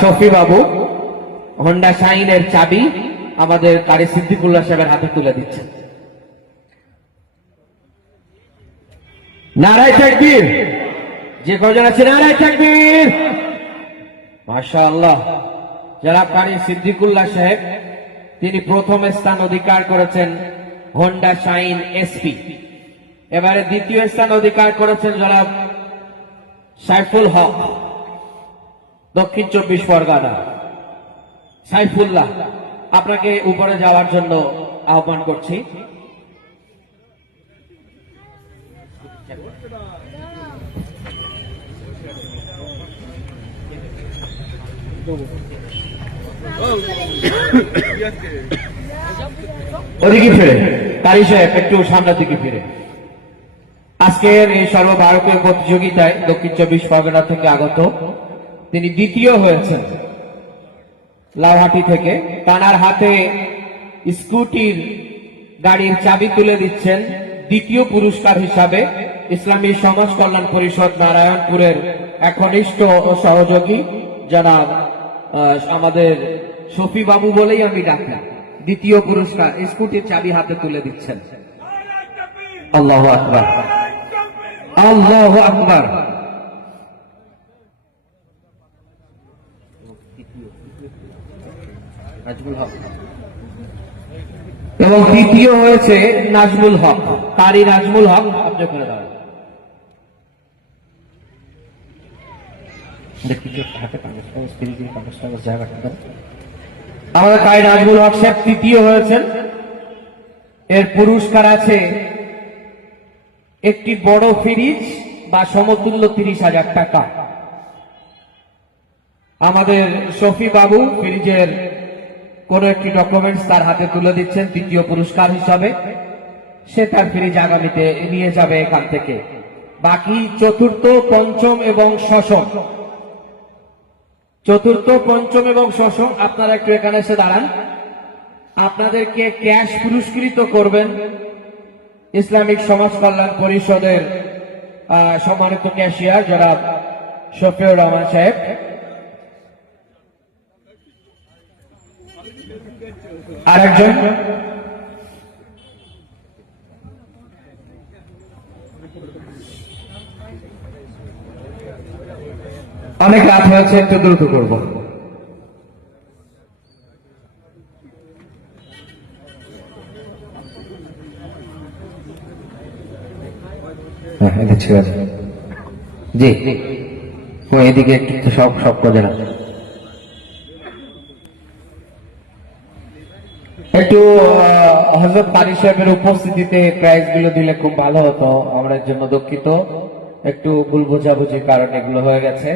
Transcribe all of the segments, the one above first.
শফি বাবু, Honda শাইনের চাবি আমাদের কারি সিদ্দিকুল্লাহ সাহেবের হাতে তুলে দিচ্ছেন নারায় থাকবীর যে কজন আছে? নারায় থাকবীর মাশা আল্লাহ যারা কারি সিদ্দিকুল্লাহ সাহেব, তিনি প্রথম স্থান অধিকার করেছেন হন্ডা শাইন এসপি। এবারে দ্বিতীয় স্থান অধিকার করেছেন জনাব সাইফুল হক। দক্ষিণ চব্বিশ পরগনা। সাইফুল্লাহ, আপনাকে উপরে যাওয়ার জন্য আহ্বান করছি। ওদিকে ফিরে কারি সাহেব, একটু সামনের দিকে ফিরে। আজকের এই সর্বভারতীয় প্রতিযোগিতায় দক্ষিণ চব্বিশ পরগনা থেকে আগত তিনি দ্বিতীয় হয়েছেন। লাউহাটি থেকে তানার হাতে স্কুটির গাড়ির চাবি তুলে দিচ্ছেন দ্বিতীয় পুরস্কার হিসাবে ইসলামী সমাজ কল্যাণ পরিষদ নারায়ণপুরের একনিষ্ঠ সহযোগী জনাব আমাদের শফি বাবু বলেই আমি ডাকলাম। দ্বিতীয় পুরস্কার, স্কুটির চাবি হাতে তুলে দিচ্ছেন। আল্লাহ আকবর। আল্লাহ আকবার। এবং তৃতীয় হয়েছে নাজমুল হক। কারি নাজমুল হক দাঁড়ান। আমাদের কারি নাজমুল হক সাহেব তৃতীয় হয়েছেন। এর পুরস্কার আছে একটি বড় ফ্রিজ বা সমতুল্য তিরিশ হাজার টাকা। আমাদের শফি বাবু ফ্রিজের কোন একটি ডকুমেন্টস তার হাতে তুলে দিচ্ছেন তৃতীয় পুরস্কার হিসাবে, সে তার ফ্রিজ আগামীতে নিয়ে যাবে এখান থেকে। বাকি চতুর্থ, পঞ্চম এবং ষষ্ঠ চতুর্থ, পঞ্চম এবং ষষ্ঠ আপনারা একটু এখানে এসে দাঁড়ান। আপনাদেরকে ক্যাশ পুরস্কৃত করবেন ইসলামিক সমাজ কল্যাণ পরিষদের সম্মানিত ক্যাশিয়ার যারা শফিউর রহমান সাহেব। আরেকজন? অনেক রাত হয়েছে, একটু দ্রুত করব। হ্যাঁ জি এদিকে একটু সব সব করে না একটু হজরত পারি সাহেবের উপস্থিতিতে প্রাইজগুলো দিলে খুব ভালো হতো আমরা জন্য দুঃখিত। একটু ভুল বোঝাবুঝির কারণে এগুলো হয়ে গেছে।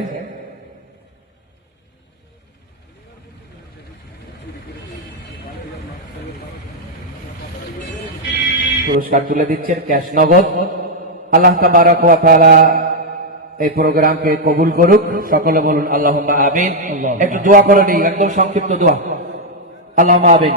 পুরস্কার তুলে দিচ্ছেন ক্যাশ নগদ। আল্লাহ তাবারক ওয়া তাআলা এই প্রোগ্রামকে কবুল করুক। সকলে বলুন আল্লাহ আমিন। একটু দোয়া করে নিই একদম সংক্ষিপ্ত দোয়া। আল্লাহ আবিন